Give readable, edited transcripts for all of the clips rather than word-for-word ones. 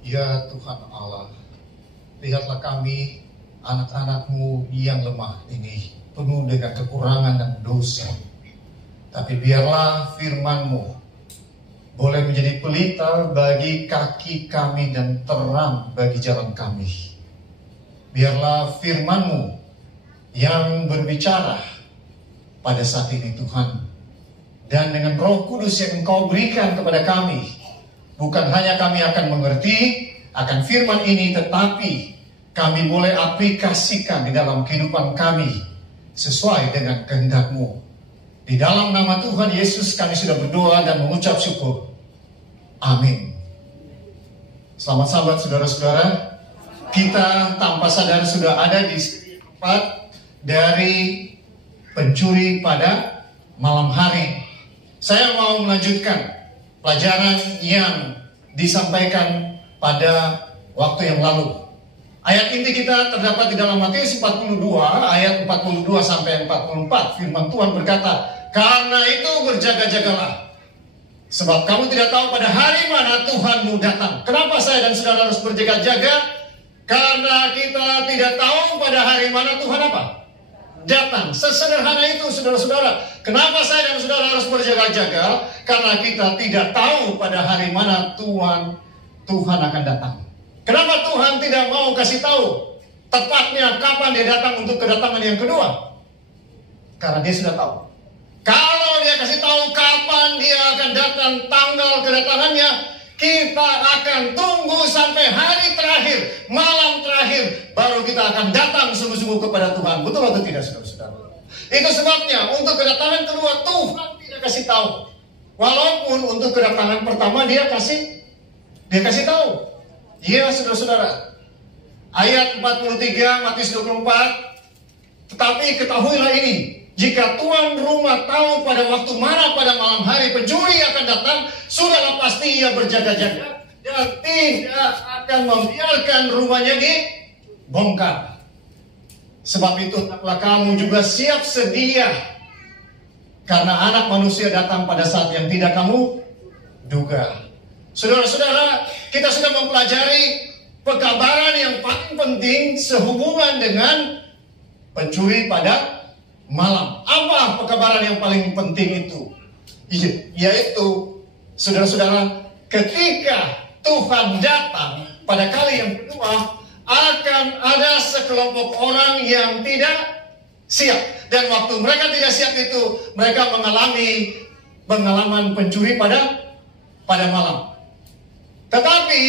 Ya Tuhan Allah, lihatlah kami, anak-anak-Mu yang lemah ini, penuh dengan kekurangan dan dosa. Tapi biarlah firman-Mu boleh menjadi pelita bagi kaki kami dan terang bagi jalan kami. Biarlah firman-Mu yang berbicara pada saat ini Tuhan. Dan dengan Roh Kudus yang Engkau berikan kepada kami, bukan hanya kami akan mengerti akan firman ini, tetapi kami boleh aplikasikan di dalam kehidupan kami sesuai dengan kehendak-Mu. Di dalam nama Tuhan Yesus kami sudah berdoa dan mengucap syukur. Amin. Selamat sahabat saudara-saudara, kita tanpa sadar sudah ada di tempat dari pencuri pada malam hari. Saya mau melanjutkan pelajaran yang disampaikan pada waktu yang lalu. Ayat inti kita terdapat di dalam Matius 42 ayat 42 sampai 44. Firman Tuhan berkata, "Karena itu berjaga-jagalah, sebab kamu tidak tahu pada hari mana Tuhanmu datang." Kenapa saya dan saudara harus berjaga-jaga? Karena kita tidak tahu pada hari mana Tuhan apa? Datang. Sesederhana itu saudara-saudara. Kenapa saya dan saudara harus berjaga-jaga? Karena kita tidak tahu pada hari mana Tuhan akan datang. Kenapa Tuhan tidak mau kasih tahu tepatnya kapan dia datang untuk kedatangan yang kedua? Karena dia sudah tahu. Kalau dia kasih tahu kapan dia akan datang, tanggal kedatangannya, kita akan tunggu sampai hari terakhir, malam terakhir, baru kita akan datang sungguh-sungguh kepada Tuhan. Betul atau tidak, saudara-saudara? Itu sebabnya untuk kedatangan kedua Tuhan tidak kasih tahu. Walaupun untuk kedatangan pertama dia kasih tahu. Iya, saudara-saudara. Ayat 43 Matius 24. Tetapi ketahuilah ini, jika tuan rumah tahu pada waktu mana pada malam hari pencuri akan datang, sudahlah pasti ia berjaga-jaga dan tidak akan membiarkan rumahnya dibongkar. Sebab itu hendaklah kamu juga siap sedia, karena Anak Manusia datang pada saat yang tidak kamu duga. Saudara-saudara, kita sudah mempelajari pekabaran yang paling penting sehubungan dengan pencuri pada malam. Apa pekabaran yang paling penting itu? Yaitu, saudara-saudara, ketika Tuhan datang pada kali yang kedua, akan ada sekelompok orang yang tidak siap. Dan waktu mereka tidak siap itu, mereka mengalami pengalaman pencuri pada malam. Tetapi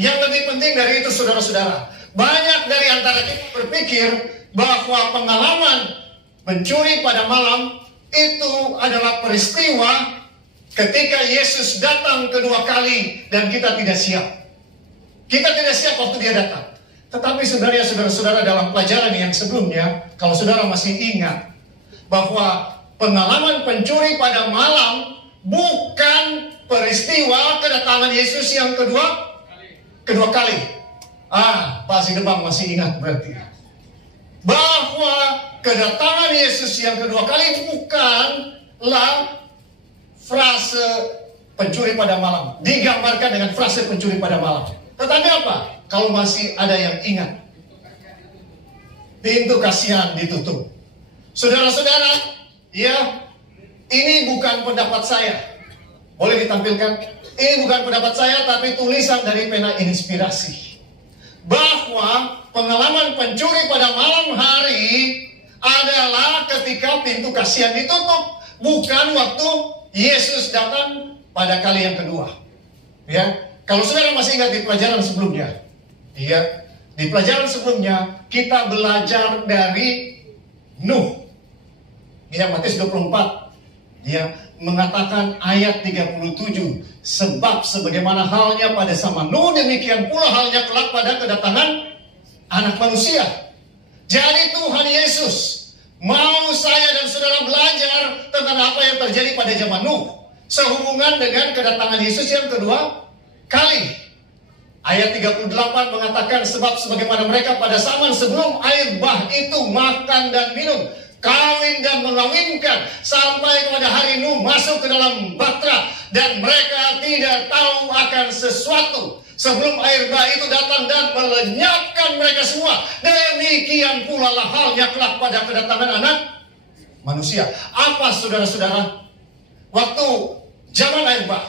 yang lebih penting dari itu, saudara-saudara, banyak dari antara kita berpikir bahwa pengalaman mencuri pada malam itu adalah peristiwa ketika Yesus datang kedua kali dan kita tidak siap. Kita tidak siap waktu dia datang. Tetapi saudara-saudara dalam pelajaran yang sebelumnya, kalau saudara masih ingat bahwa pengalaman pencuri pada malam bukan peristiwa kedatangan Yesus yang kedua kali. Pak Sidebang masih ingat berarti. Bahwa kedatangan Yesus yang kedua kali bukanlah frase pencuri pada malam, digambarkan dengan frase pencuri pada malam. Tetapi apa? Kalau masih ada yang ingat, pintu kasihan ditutup. Saudara-saudara, ya, ini bukan pendapat saya. Boleh ditampilkan? Ini bukan pendapat saya, tapi tulisan dari pena inspirasi. Bahwa pengalaman pencuri pada malam hari adalah ketika pintu kasihan ditutup, bukan waktu Yesus datang pada kali yang kedua. Ya, kalau saudara masih ingat di pelajaran sebelumnya, ya, di pelajaran sebelumnya kita belajar dari Nuh. Ya, Matius 24. Dia mengatakan ayat 37, sebab sebagaimana halnya pada zaman Nuh, demikian pula halnya kelak pada kedatangan Anak Manusia. Jadi Tuhan Yesus mau saya dan saudara belajar tentang apa yang terjadi pada zaman Nuh sehubungan dengan kedatangan Yesus yang kedua kali. Ayat 38 mengatakan, sebab sebagaimana mereka pada zaman sebelum air bah itu makan dan minum, kawin dan mengawinkan sampai kepada hari Nuh masuk ke dalam bahtera, dan mereka tidak tahu akan sesuatu sebelum air bah itu datang dan melenyapkan mereka semua. Demikian pula lah halnya kelak pada kedatangan Anak Manusia. Apa saudara-saudara? Waktu zaman air bah,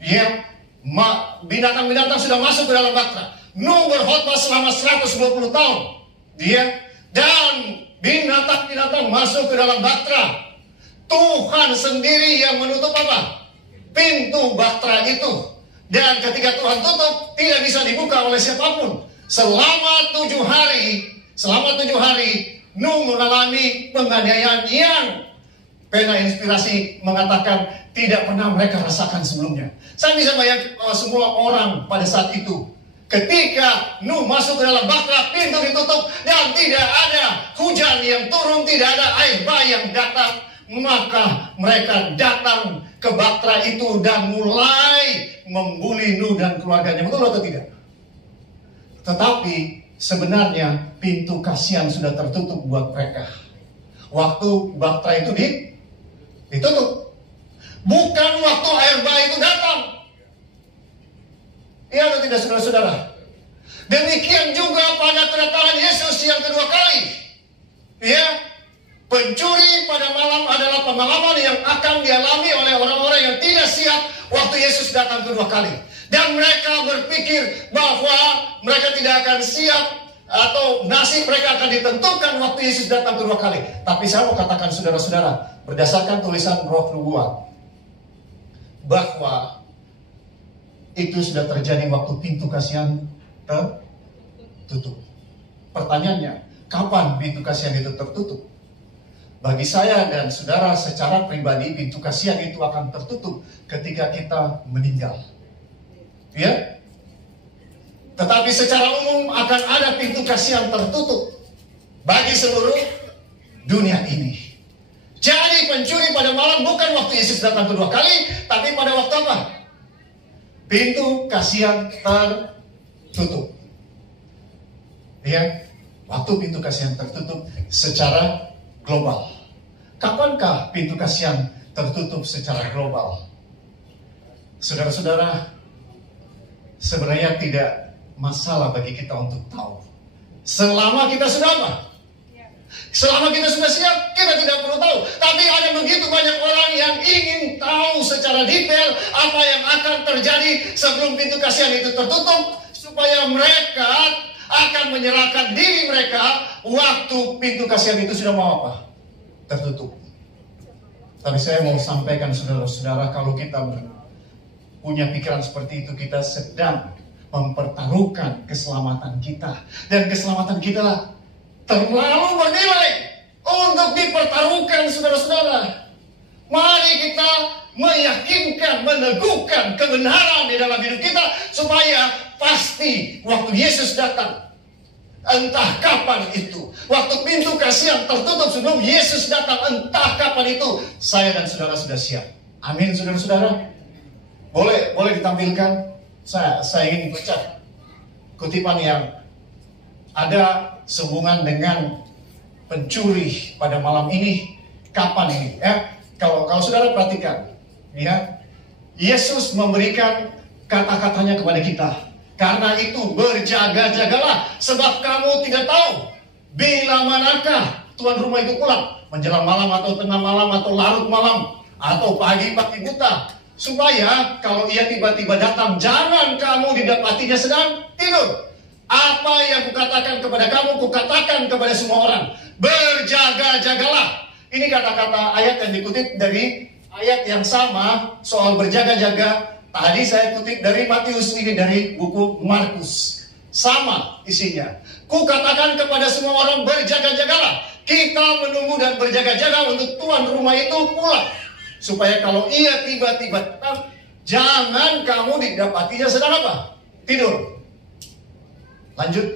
ya, binatang-binatang sudah masuk ke dalam bahtera. Nuh berkhotbah selama 120 tahun, ya, dan binatang-binatang masuk ke dalam bahtera. Tuhan sendiri yang menutup apa? Pintu bahtera itu. Dan ketika Tuhan tutup, tidak bisa dibuka oleh siapapun. Selama 7 hari, Nuh mengalami penganiayaan yang pena inspirasi mengatakan tidak pernah mereka rasakan sebelumnya. Saya bisa bayangkan bahwa semua orang pada saat itu, ketika Nuh masuk ke dalam bahtera, pintu ditutup dan tidak ada hujan yang turun, tidak ada air bah yang datang, maka mereka datang ke bahtera itu dan mulai membuli Nuh dan keluarganya. Betul atau tidak? Tetapi sebenarnya pintu kasihan sudah tertutup buat mereka waktu bahtera itu ditutup, bukan waktu air bah itu datang. Iya atau tidak, saudara-saudara? Demikian juga pada kedatangan Yesus yang kedua kali. Ya, pencuri pada malam adalah pengalaman yang akan dialami oleh orang-orang yang tidak siap waktu Yesus datang kedua kali. Dan mereka berpikir bahwa mereka tidak akan siap atau nasib mereka akan ditentukan waktu Yesus datang kedua kali. Tapi saya mau katakan saudara-saudara, berdasarkan tulisan Roh Nubuat, bahwa itu sudah terjadi waktu pintu kasihan tertutup. Pertanyaannya, kapan pintu kasihan itu tertutup? Bagi saya dan saudara secara pribadi, pintu kasihan itu akan tertutup ketika kita meninggal. Ya? Tetapi secara umum akan ada pintu kasihan tertutup bagi seluruh dunia ini. Jadi pencuri pada malam bukan waktu Yesus datang kedua kali, tapi pada waktu apa? Pintu kasihan tertutup. Ya, waktu pintu kasihan tertutup secara global. Kapankah pintu kasihan tertutup secara global? Saudara-saudara, sebenarnya tidak masalah bagi kita untuk tahu. Selama kita sudah apa? Selama kita sudah siap, kita tidak perlu tahu. Tapi ada begitu banyak orang yang ingin tahu secara detail apa yang akan terjadi sebelum pintu kasihan itu tertutup, supaya mereka akan menyerahkan diri mereka waktu pintu kasihan itu sudah mau apa? Tertutup. Tapi saya mau sampaikan saudara-saudara, kalau kita punya pikiran seperti itu, kita sedang mempertaruhkan keselamatan kita. Dan keselamatan kita lah terlalu bernilai untuk dipertaruhkan, saudara-saudara. Mari kita meyakinkan, meneguhkan kebenaran di dalam hidup kita, supaya pasti waktu Yesus datang, entah kapan itu, waktu pintu kasihan tertutup sebelum Yesus datang, entah kapan itu, saya dan saudara sudah siap. Amin, saudara-saudara. Boleh ditampilkan. Saya ingin baca kutipan yang ada sehubungan dengan pencuri pada malam ini. Kapan ini? Ya, kalau saudara perhatikan, ya, Yesus memberikan kata-katanya kepada kita. Karena itu berjaga-jagalah, sebab kamu tidak tahu bila manakah tuan rumah itu pulang, menjelang malam atau tengah malam atau larut malam atau pagi-pagi buta. Supaya kalau ia tiba-tiba datang, jangan kamu didapatinya sedang tidur. Apa yang kukatakan kepada kamu, kukatakan kepada semua orang. Berjaga-jagalah. Ini kata-kata ayat yang dikutip dari ayat yang sama soal berjaga-jaga. Tadi saya kutip dari Matius, ini dari buku Markus. Sama isinya. Kukatakan kepada semua orang, berjaga-jagalah. Kita menunggu dan berjaga-jaga untuk tuan rumah itu pulang. Supaya kalau ia tiba-tiba datang, jangan kamu didapatinya sedang apa? Tidur. Lanjut.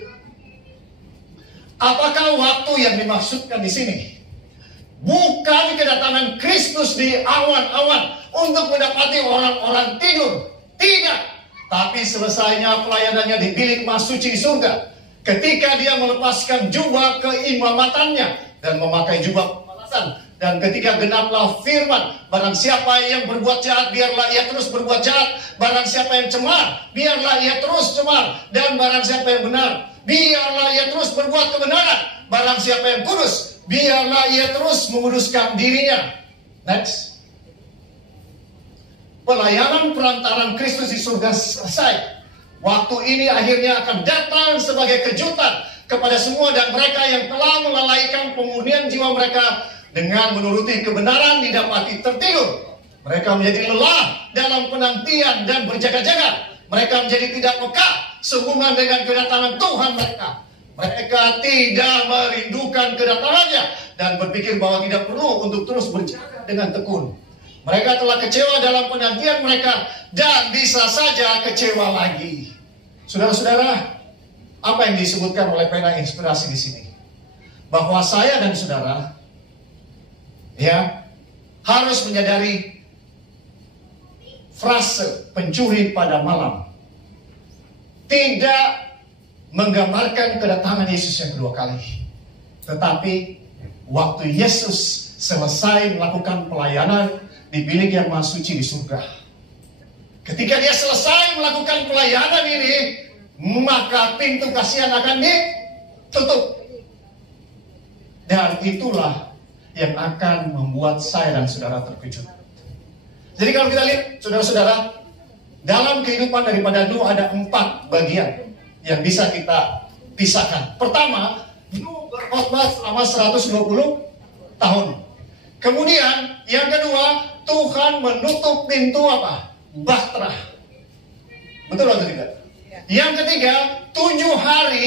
Apakah waktu yang dimaksudkan di sini? Bukan kedatangan Kristus di awan-awan untuk mendapati orang-orang tidur. Tidak. Tapi selesainya pelayanannya di bilik mas suci surga. Ketika dia melepaskan jubah keimamatannya, dan memakai jubah pembalasan. Dan ketika genaplah firman, barang siapa yang berbuat jahat, biarlah ia terus berbuat jahat. Barang siapa yang cemar, biarlah ia terus cemar. Dan barang siapa yang benar, biarlah ia terus berbuat kebenaran. Barang siapa yang kudus, biarlah ia terus menguduskan dirinya. Next. Pelayanan perantaran Kristus di surga selesai. Waktu ini akhirnya akan datang sebagai kejutan kepada semua dan mereka yang telah melalaikan pemurnian jiwa mereka dengan menuruti kebenaran didapati tertidur. Mereka menjadi lelah dalam penantian dan berjaga-jaga. Mereka menjadi tidak peka sehubungan dengan kedatangan Tuhan mereka. Mereka tidak merindukan kedatangannya dan berpikir bahwa tidak perlu untuk terus berjaga dengan tekun. Mereka telah kecewa dalam penantian mereka dan bisa saja kecewa lagi. Saudara-saudara, apa yang disebutkan oleh pena inspirasi di sini? Bahwa saya dan saudara harus menyadari frase pencuri pada malam tidak menggambarkan kedatangan Yesus yang kedua kali. Tetapi waktu Yesus selesai melakukan pelayanan di bilik yang maha suci di surga. Ketika dia selesai melakukan pelayanan ini, maka pintu kasihan akan ditutup. Dan itulah yang akan membuat saya dan saudara terkejut. Jadi kalau kita lihat, saudara-saudara, dalam kehidupan daripada Nuh ada 4 bagian yang bisa kita pisahkan. Pertama, Nuh berkhotbah selama 120 tahun. Kemudian, yang kedua, Tuhan menutup pintu apa? Bahtera. Betul atau tidak? Yang ketiga, 7 hari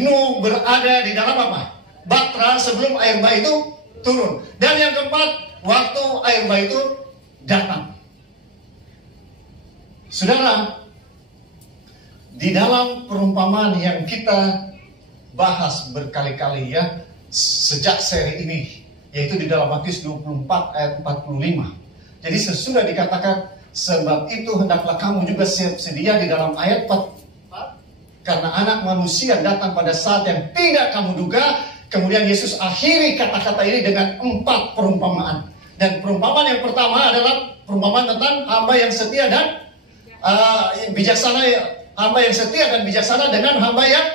Nuh berada di dalam apa? Bahtera sebelum air bah itu turun. Dan yang keempat, waktu air bah itu datang. Saudara, di dalam perumpamaan yang kita bahas berkali-kali sejak seri ini, yaitu di dalam Matius 24 ayat 45. Jadi sesudah dikatakan, sebab itu hendaklah kamu juga siap sedia di dalam ayat 44. Karena anak manusia datang pada saat yang tidak kamu duga. Kemudian Yesus akhiri kata-kata ini dengan 4 perumpamaan. Dan perumpamaan yang pertama adalah perumpamaan tentang hamba yang setia dan bijaksana. Hamba yang setia dan bijaksana dengan hamba yang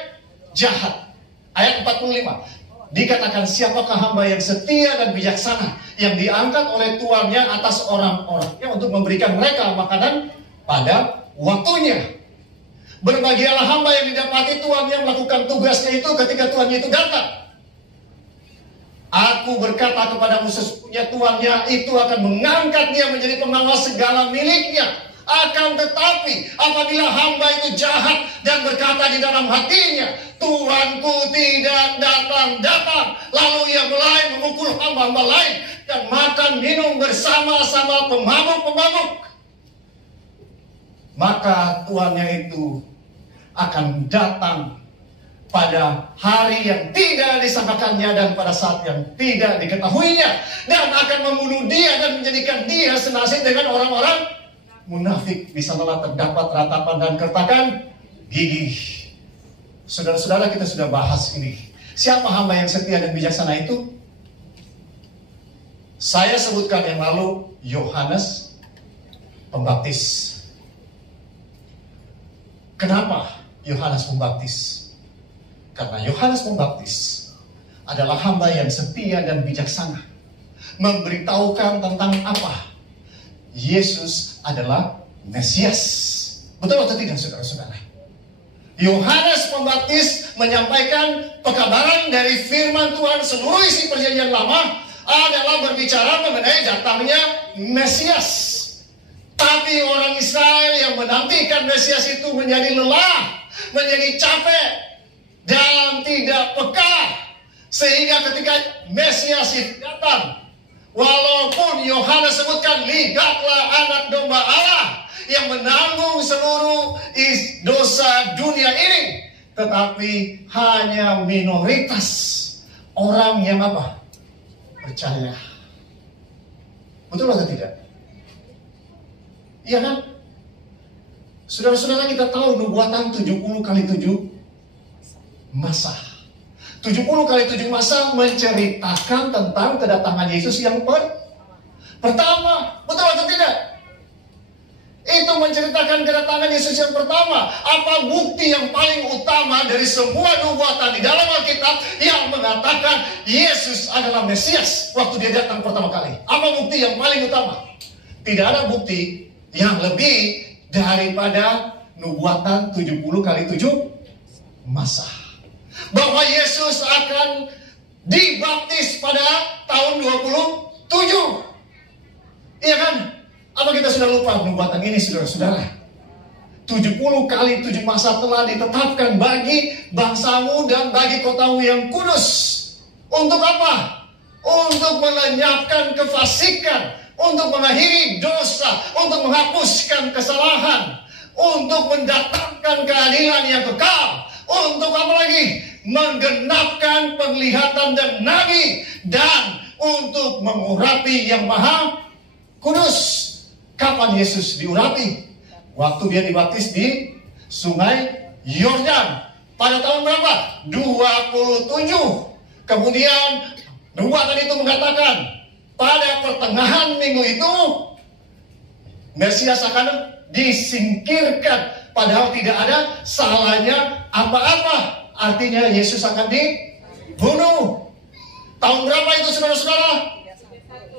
jahat. Ayat 45. Dikatakan, siapakah hamba yang setia dan bijaksana yang diangkat oleh tuannya atas orang-orangnya untuk memberikan mereka makanan pada waktunya. Berbahagialah hamba yang didapati tuannya melakukan tugasnya itu ketika tuannya itu datang. Aku berkata kepadamu, sesungguhnya tuannya itu akan mengangkat dia menjadi pengawas segala miliknya. Akan tetapi apabila hamba itu jahat dan berkata di dalam hatinya, Tuanku tidak datang, lalu ia mulai memukul hamba-hamba lain dan makan minum bersama-sama pemabuk-pemabuk, maka tuannya itu akan datang pada hari yang tidak disangkakannya dan pada saat yang tidak diketahuinya, dan akan membunuh dia dan menjadikan dia senasib dengan orang-orang munafik. Di sanalah terdapat ratapan dan kertakan gigi. Saudara-saudara, kita sudah bahas ini. Siapa hamba yang setia dan bijaksana itu? Saya sebutkan yang lalu, Yohanes Pembaptis. Kenapa Yohanes Pembaptis? Karena Yohanes Pembaptis adalah hamba yang setia dan bijaksana. Memberitahukan tentang apa? Yesus adalah Mesias. Betul atau tidak, saudara-saudara? Yohanes Pembaptis menyampaikan pekabaran dari firman Tuhan. Seluruh isi perjanjian lama adalah berbicara mengenai datangnya Mesias. Tapi orang Israel yang menantikan Mesias itu menjadi lelah, menjadi capek, dan tidak peka. Sehingga ketika Mesias itu datang, walaupun Yohanes sebutkan, lihatlah anak domba Allah yang menanggung seluruh dosa dunia ini, tetapi hanya minoritas orang yang apa? Percaya. Betul atau tidak? Iya kan? Saudara-saudara, kita tahu nubuatan 70 kali 7 masa. 70 kali 7 masa menceritakan tentang kedatangan Yesus yang pertama. Betul atau tidak? Itu menceritakan kedatangan Yesus yang pertama. Apa bukti yang paling utama dari semua nubuatan di dalam Alkitab yang mengatakan Yesus adalah Mesias waktu dia datang pertama kali? Apa bukti yang paling utama? Tidak ada bukti yang lebih daripada nubuatan 70 kali 7 masa. Bahwa Yesus akan dibaptis pada tahun 27. Iya kan? Apa kita sudah lupa nubuatan ini, saudara-saudara? 70 kali 7 masa telah ditetapkan bagi bangsamu dan bagi kotamu yang kudus. Untuk apa? Untuk melenyapkan kefasikan, untuk mengakhiri dosa, untuk menghapuskan kesalahan, untuk mendatangkan keadilan yang kekal. Untuk apa lagi? Menggenapkan penglihatan dan nabi, dan untuk mengurapi yang maha kudus. Kapan Yesus diurapi? Waktu dia dibaptis di sungai Yordan. Pada tahun berapa? 27. Kemudian nubuatan itu mengatakan pada pertengahan minggu itu Mesias akan disingkirkan. Padahal tidak ada salahnya apa-apa. Artinya Yesus akan dibunuh. Tahun berapa itu, saudara-saudara?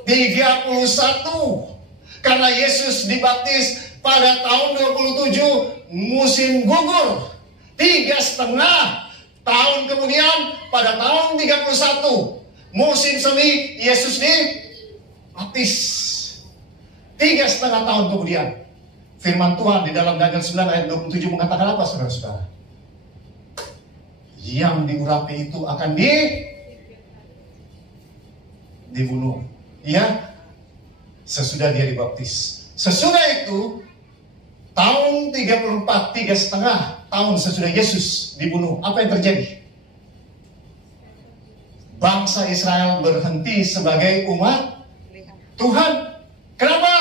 31. Karena Yesus dibaptis pada tahun 27 musim gugur. 3,5 tahun kemudian pada tahun 31 musim semi Yesus dibaptis. 3,5 tahun kemudian firman Tuhan di dalam Daniel 9 ayat 27 mengatakan apa, saudara-saudara? Yang diurapi itu akan dibunuh. Ya, sesudah dia dibaptis. Sesudah itu tahun 34, 3,5 tahun sesudah Yesus dibunuh, apa yang terjadi? Bangsa Israel berhenti sebagai umat Tuhan. Kenapa?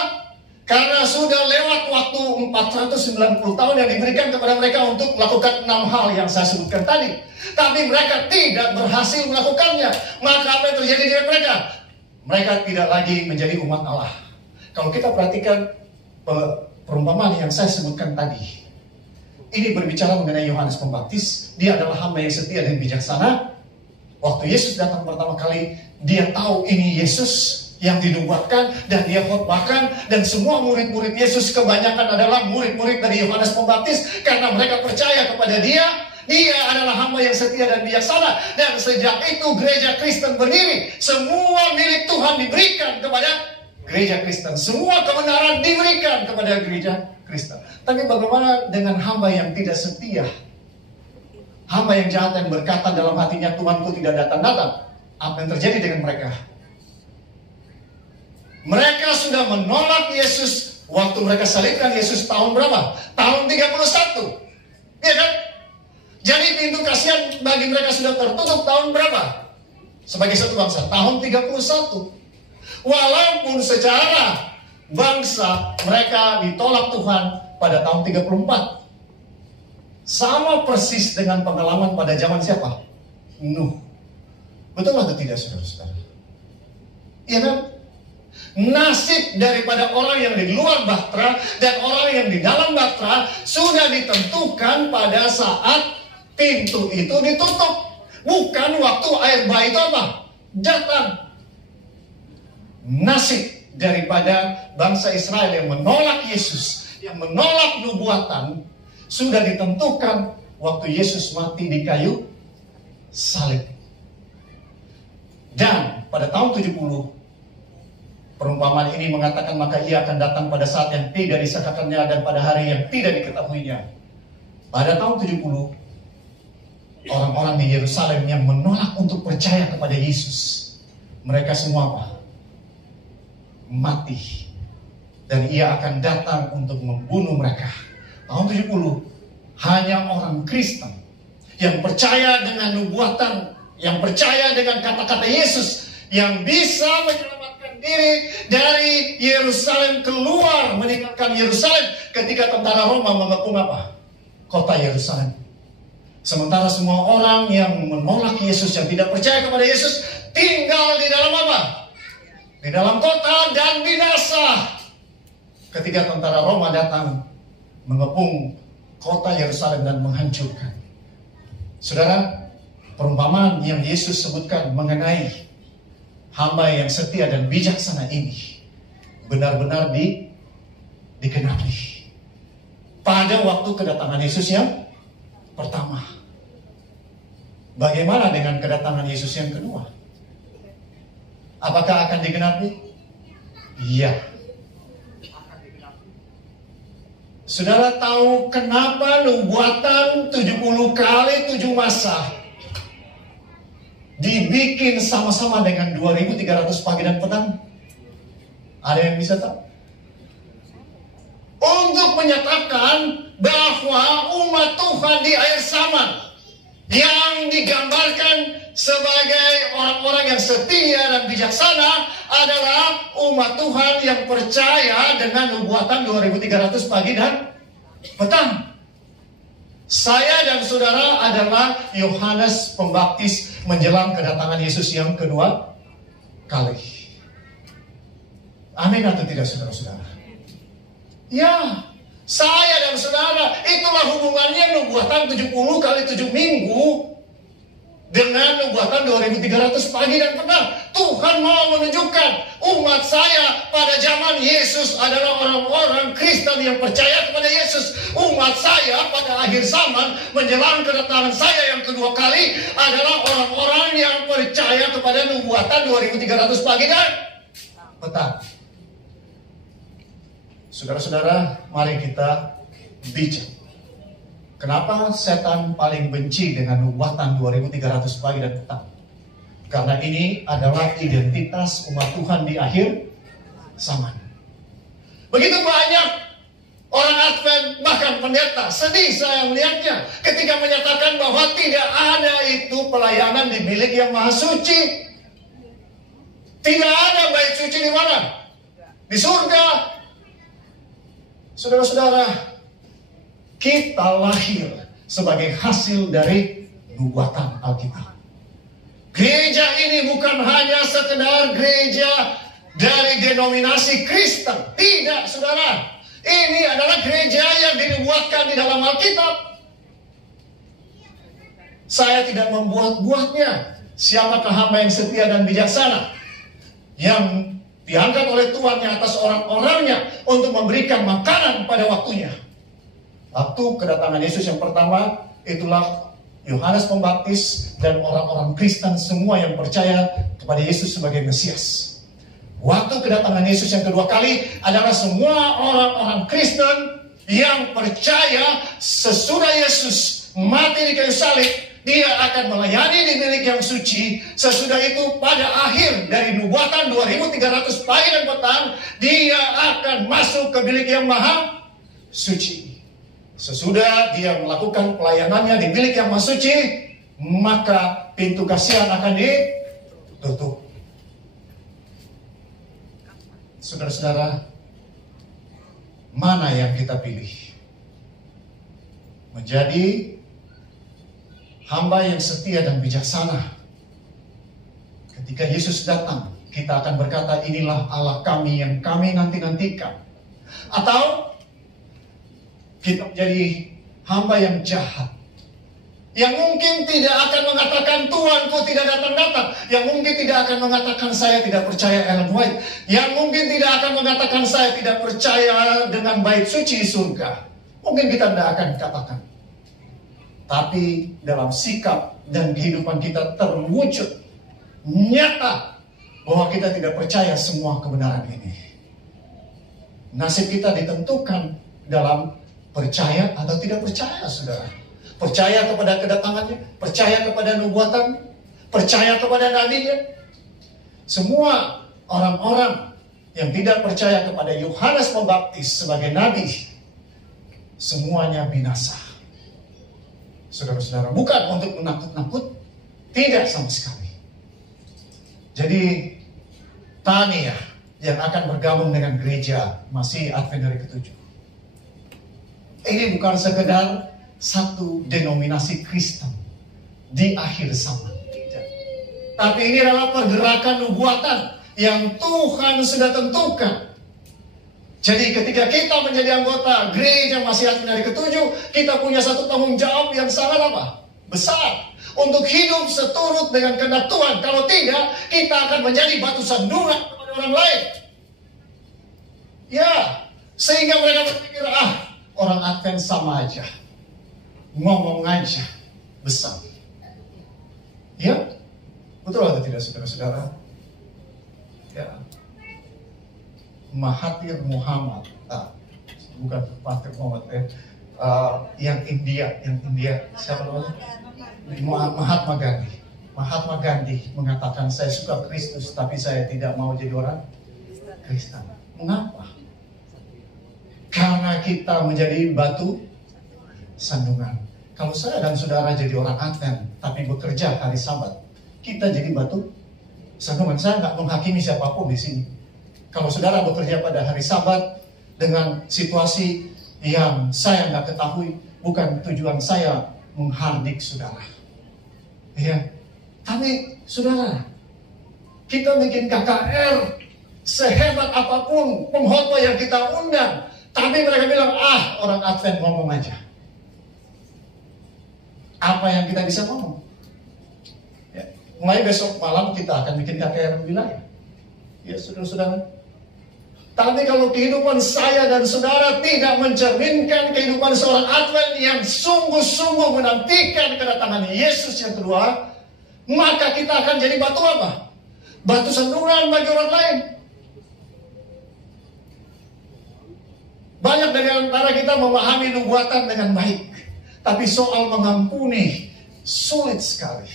Karena sudah lewat waktu 490 tahun yang diberikan kepada mereka untuk melakukan 6 hal yang saya sebutkan tadi. Tapi mereka tidak berhasil melakukannya. Maka apa yang terjadi dengan mereka? Mereka tidak lagi menjadi umat Allah. Kalau kita perhatikan perumpamaan yang saya sebutkan tadi, ini berbicara mengenai Yohanes Pembaptis. Dia adalah hamba yang setia dan bijaksana. Waktu Yesus datang pertama kali, dia tahu ini Yesus yang dinubuatkan dan dia khotbahkan, dan semua murid-murid Yesus kebanyakan adalah murid-murid dari Yohanes Pembaptis karena mereka percaya kepada dia. Dia adalah hamba yang setia dan bijaksana. Dan sejak itu gereja Kristen berdiri. Semua milik Tuhan diberikan kepada gereja Kristen. Semua kebenaran diberikan kepada gereja Kristen. Tapi bagaimana dengan hamba yang tidak setia? Hamba yang jahat dan berkata dalam hatinya, Tuhanku tidak datang-datang. Apa yang terjadi dengan mereka? Mereka sudah menolak Yesus waktu mereka salibkan Yesus tahun berapa? Tahun 31. Iya kan? Jadi pintu kasihan bagi mereka sudah tertutup tahun berapa? Sebagai satu bangsa, tahun 31. Walaupun secara bangsa mereka ditolak Tuhan pada tahun 34. Sama persis dengan pengalaman pada zaman siapa? Nuh. Betul atau tidak, saudara-saudara? Iya kan? Nasib daripada orang yang di luar Bahtera dan orang yang di dalam Bahtera sudah ditentukan pada saat pintu itu ditutup. Bukan waktu air bah itu apa? Datang. Nasib daripada bangsa Israel yang menolak Yesus, yang menolak nubuatan, sudah ditentukan waktu Yesus mati di kayu salib. Dan pada tahun 70, perumpamaan ini mengatakan maka ia akan datang pada saat yang tidak disangkakannya dan pada hari yang tidak diketahuinya. Pada tahun 70, orang-orang di Yerusalem yang menolak untuk percaya kepada Yesus, mereka semua apa? Mati. Dan ia akan datang untuk membunuh mereka. Tahun 70, hanya orang Kristen yang percaya dengan nubuatan, yang percaya dengan kata-kata Yesus, yang bisa menyelamatkan diri dari Yerusalem, keluar meninggalkan Yerusalem ketika tentara Roma mengepung apa? Kota Yerusalem. Sementara semua orang yang menolak Yesus, yang tidak percaya kepada Yesus, tinggal di dalam apa? Di dalam kota dan binasa. Ketika tentara Roma datang mengepung kota Yerusalem dan menghancurkan. Saudara, perumpamaan yang Yesus sebutkan mengenai hamba yang setia dan bijaksana ini benar-benar digenapi pada waktu kedatangan Yesus yang pertama. Bagaimana dengan kedatangan Yesus yang kedua? Apakah akan digenapi? Iya. Saudara tahu kenapa nubuatan 70 kali 7 masa dibikin sama-sama dengan 2300 pagi dan petang? Ada yang bisa tahu? Untuk menyatakan bahwa umat Tuhan di akhir zaman yang digambarkan sebagai orang-orang yang setia dan bijaksana adalah umat Tuhan yang percaya dengan nubuatan 2300 pagi dan petang. Saya dan saudara adalah Yohanes Pembaptis menjelang kedatangan Yesus yang kedua kali. Amin atau tidak, saudara-saudara? Ya, saya dan saudara, itulah hubungannya nubuatan 70 kali 7 minggu dengan nubuatan 2300 pagi dan petang. Tuhan mau menunjukkan umat saya pada zaman Yesus adalah orang-orang Kristen yang percaya kepada Yesus. Umat saya pada akhir zaman menjelang kedatangan saya yang kedua kali adalah orang-orang yang percaya kepada nubuatan 2300 pagi dan petang. Saudara-saudara, mari kita bijak. Kenapa setan paling benci dengan nubuatan 2300 pagi dan petang? Karena ini adalah identitas umat Tuhan di akhir zaman. Begitu banyak orang Advent, bahkan pendeta, sedih saya melihatnya ketika menyatakan bahwa tidak ada itu pelayanan di bilik yang maha suci. Tidak ada bait suci di mana? Di surga. Saudara-saudara, kita lahir sebagai hasil dari nubuatan Alkitab. Gereja ini bukan hanya sekedar gereja dari denominasi Kristen. Tidak, saudara. Ini adalah gereja yang dinubuatkan di dalam Alkitab. Saya tidak membuat-buatnya. Siapakah hamba yang setia dan bijaksana, yang diangkat oleh Tuhan atas orang-orangnya untuk memberikan makanan pada waktunya. Waktu kedatangan Yesus yang pertama, itulah Yohanes Pembaptis dan orang-orang Kristen semua yang percaya kepada Yesus sebagai Mesias. Waktu kedatangan Yesus yang kedua kali adalah semua orang-orang Kristen yang percaya sesudah Yesus mati di kayu salib, dia akan melayani di bilik yang suci. Sesudah itu pada akhir dari nubuatan 2300 pagi dan petang, dia akan masuk ke bilik yang maha suci. Sesudah dia melakukan pelayanannya di bilik yang maha suci, maka pintu kasihan akan ditutup. Saudara-saudara, mana yang kita pilih? Menjadi hamba yang setia dan bijaksana. Ketika Yesus datang, kita akan berkata, inilah Allah kami yang kami nanti-nantikan. Atau kita menjadi hamba yang jahat, yang mungkin tidak akan mengatakan Tuhanku tidak datang-datang, yang mungkin tidak akan mengatakan saya tidak percaya Ellen White, yang mungkin tidak akan mengatakan saya tidak percaya dengan bait suci di surga. Mungkin kita tidak akan katakan. Tapi dalam sikap dan kehidupan kita terwujud nyata bahwa kita tidak percaya semua kebenaran ini. Nasib kita ditentukan dalam percaya atau tidak percaya, saudara. Percaya kepada kedatangannya, percaya kepada nubuatan, percaya kepada nabinya. Semua orang-orang yang tidak percaya kepada Yohanes Pembaptis sebagai nabi, semuanya binasa. Saudara-saudara, bukan untuk menakut-nakut, tidak sama sekali. Jadi, Tania yang akan bergabung dengan gereja masih Advent hari ke-7. Ini bukan sekedar satu denominasi Kristen di akhir zaman. Tapi ini adalah pergerakan nubuatan yang Tuhan sudah tentukan. Jadi ketika kita menjadi anggota gereja Masihat Menari ke-7, kita punya satu tanggung jawab yang sangat apa? Besar. Untuk hidup seturut dengan kehendak Tuhan. Kalau tidak, kita akan menjadi batu sandungan kepada orang lain. Ya, sehingga mereka berpikir, orang Advent sama aja. Ngomong aja. Besar. Ya, betul atau tidak saudara-saudara? Ya. Mahathir Muhammad, bukan Mahathir Muhammad yang India, siapa namanya? Mahatma Gandhi mengatakan, saya suka Kristus tapi saya tidak mau jadi orang Kristen. Mengapa? Karena kita menjadi batu sandungan. Kalau saya dan saudara jadi orang Advent tapi bekerja hari Sabat, kita jadi batu sandungan. Saya nggak menghakimi siapapun di sini. Kalau saudara bekerja pada hari Sabat dengan situasi yang saya nggak ketahui, bukan tujuan saya menghardik saudara. Ya, tapi saudara, kita bikin KKR sehebat apapun pengkhotbah yang kita undang, tapi mereka bilang, orang Advent ngomong aja. Apa yang kita bisa ngomong? Ya, mulai besok malam kita akan bikin KKR wilayah. Ya, saudara-saudara. Tapi kalau kehidupan saya dan saudara tidak mencerminkan kehidupan seorang Advent yang sungguh-sungguh menantikan kedatangan Yesus yang kedua, maka kita akan jadi batu apa? Batu sandungan bagi orang lain. Banyak dari antara kita memahami nubuatan dengan baik, tapi soal mengampuni sulit sekali.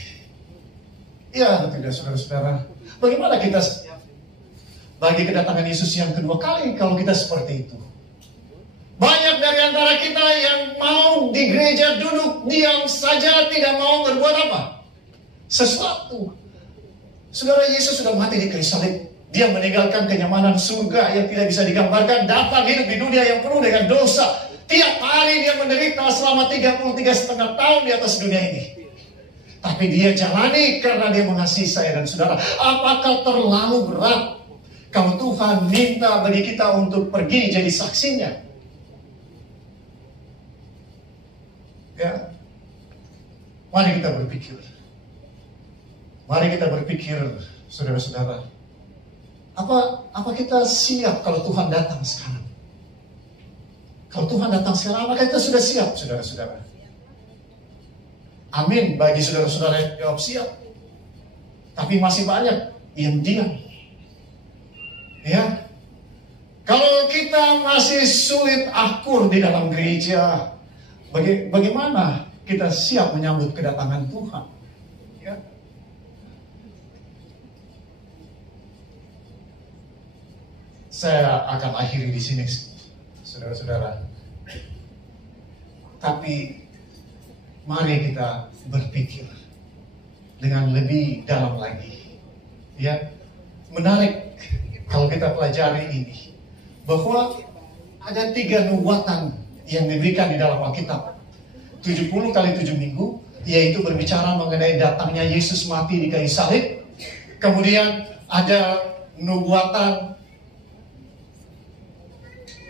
Ya, tidak saudara-saudara. Bagaimana kita bagi kedatangan Yesus yang kedua kali kalau kita seperti itu? Banyak dari antara kita yang mau di gereja duduk diam saja, tidak mau berbuat apa? Sesuatu. Saudara, Yesus sudah mati di kayu salib. Dia meninggalkan kenyamanan surga yang tidak bisa digambarkan, datang hidup di dunia yang penuh dengan dosa. Tiap hari dia menderita selama 33,5 tahun di atas dunia ini. Tapi dia jalani karena dia mengasihi saya dan saudara. Apakah terlalu berat kalau Tuhan minta bagi kita untuk pergi jadi saksinya? Ya. Mari kita berpikir. Mari kita berpikir, saudara-saudara. Apa kita siap kalau Tuhan datang sekarang? Kalau Tuhan datang sekarang, apakah kita sudah siap, saudara-saudara? Amin bagi saudara-saudara yang jawab siap. Tapi masih banyak yang diam. Ya, kalau kita masih sulit akur di dalam gereja, bagaimana kita siap menyambut kedatangan Tuhan? Ya. Saya akan akhiri di sini, saudara-saudara. Tapi mari kita berpikir dengan lebih dalam lagi. Ya, menarik kalau kita pelajari ini, bahwa ada 3 nubuatan yang diberikan di dalam Alkitab. 70 kali 7 minggu, yaitu berbicara mengenai datangnya Yesus mati di kayu salib. Kemudian ada nubuatan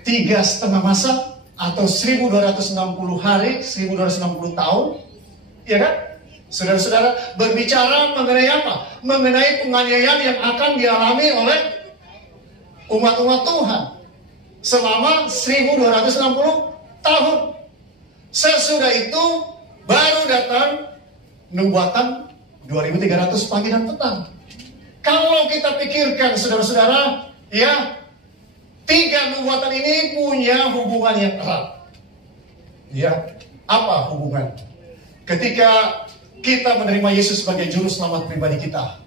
3,5 masa atau 1260 hari, 1260 tahun. Ya kan? Saudara-saudara, berbicara mengenai apa? Mengenai penganiayaan yang akan dialami oleh umat-umat Tuhan selama 1260 tahun. Sesudah itu baru datang nubuatan 2300 pagi dan petang. Kalau kita pikirkan, saudara-saudara, ya, 3 nubuatan ini punya hubungan yang erat. Ya, apa hubungan? Ketika kita menerima Yesus sebagai juru selamat pribadi kita,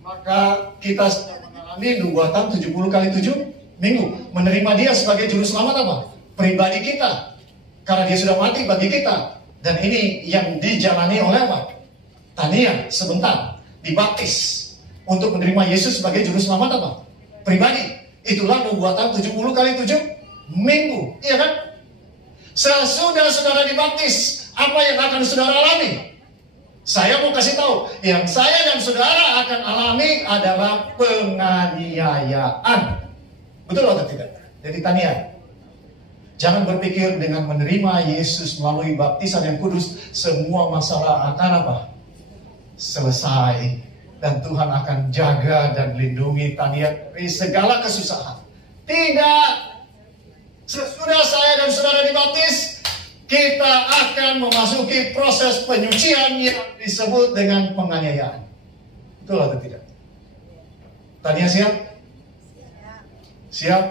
maka kita mengalami nubuatan 70 kali 7 minggu. Menerima dia sebagai juru selamat apa? Pribadi kita. Karena dia sudah mati bagi kita. Dan ini yang dijalani oleh apa? Tania sebentar dibaptis untuk menerima Yesus sebagai juru selamat apa? Pribadi. Itulah nubuatan 70 kali 7 minggu. Iya kan? Sesudah saudara dibaptis, apa yang akan saudara alami? Saya mau kasih tahu, yang saya dan saudara akan alami adalah penganiayaan. Betul atau tidak? Jadi Tania, jangan berpikir dengan menerima Yesus melalui baptisan yang kudus, semua masalah akan apa? Selesai. Dan Tuhan akan jaga dan lindungi Tania dari segala kesusahan. Tidak. Sesudah saya dan saudara dibaptis, kita akan memasuki proses penyucian yang disebut dengan penganiayaan. Betul atau tidak? Tania siap? Siap?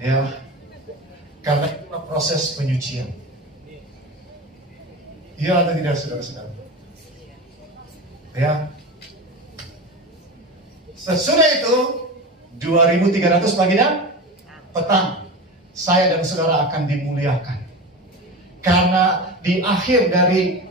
Ya. Karena itulah proses penyucian. Iya atau tidak, saudara-saudara? Ya. Sesudah itu 2300 pagi dan petang, saya dan saudara akan dimuliakan. Karena di akhir dari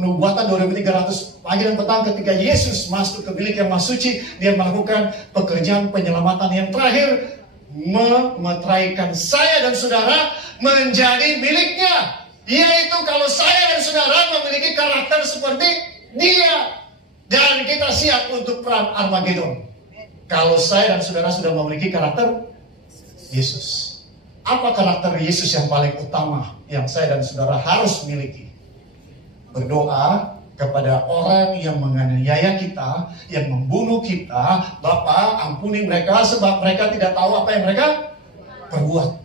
nubuatan 2300 pagi dan petang, ketika Yesus masuk ke bilik yang maha suci, dia melakukan pekerjaan penyelamatan yang terakhir, memeteraikan saya dan saudara menjadi miliknya. Yaitu kalau saya dan saudara memiliki karakter seperti dia, dan kita siap untuk perang Armageddon. Kalau saya dan saudara sudah memiliki karakter Yesus. Apa karakter Yesus yang paling utama yang saya dan saudara harus miliki? Berdoa kepada orang yang menganiaya kita, yang membunuh kita. Bapa, ampuni mereka sebab mereka tidak tahu apa yang mereka perbuat.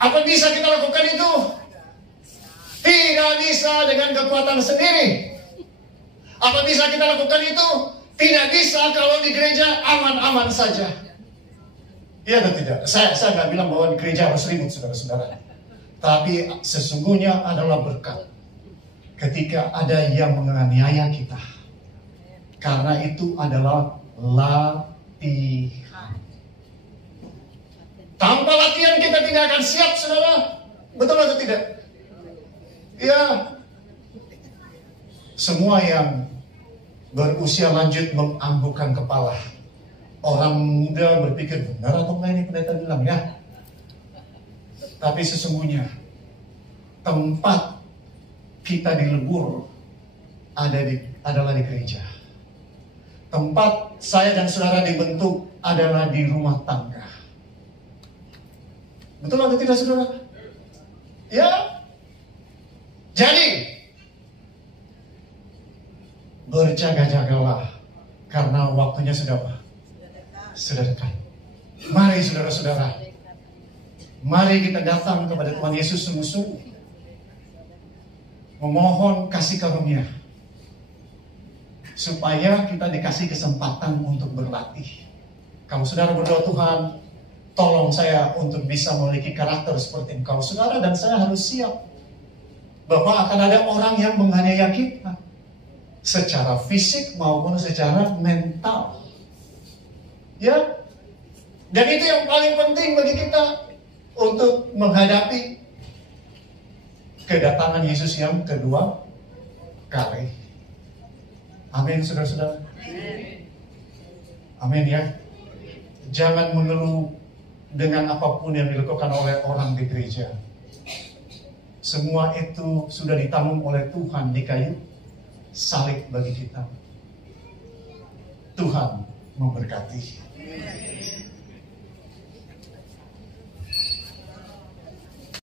Apa bisa kita lakukan itu? Tidak bisa dengan kekuatan sendiri. Apa bisa kita lakukan itu? Tidak bisa kalau di gereja aman-aman saja. Iya atau tidak? Saya nggak bilang bahwa di gereja harus ribut, saudara-saudara. Tapi sesungguhnya adalah berkat ketika ada yang menganiaya kita. Karena itu adalah latihan. Tanpa latihan kita tidak akan siap, saudara. Betul atau tidak? Ya. Semua yang berusia lanjut menganggukkan kepala. Orang muda berpikir, benar atau enggak ini pendeta bilang ya? Tapi sesungguhnya tempat kita dilebur adalah di gereja. Tempat saya dan saudara dibentuk adalah di rumah tangga. Betul atau tidak, saudara? Ya. Jadi berjaga-jagalah karena waktunya sudah apa? Sudah dekat. Mari saudara-saudara, mari kita datang kepada Tuhan Yesus sungguh-sungguh, memohon kasih karunia supaya kita dikasih kesempatan untuk berlatih. Kalau saudara berdoa, Tuhan tolong saya untuk bisa memiliki karakter seperti Engkau, saudara dan saya harus siap bahwa akan ada orang yang menganiaya kita secara fisik maupun secara mental. Ya. Dan itu yang paling penting bagi kita untuk menghadapi kedatangan Yesus yang kedua kali. Amin, saudara-saudara. Amin ya. Jangan mengeluh dengan apapun yang dilakukan oleh orang di gereja. Semua itu sudah ditanggung oleh Tuhan di kayu salib bagi kita. Tuhan memberkati.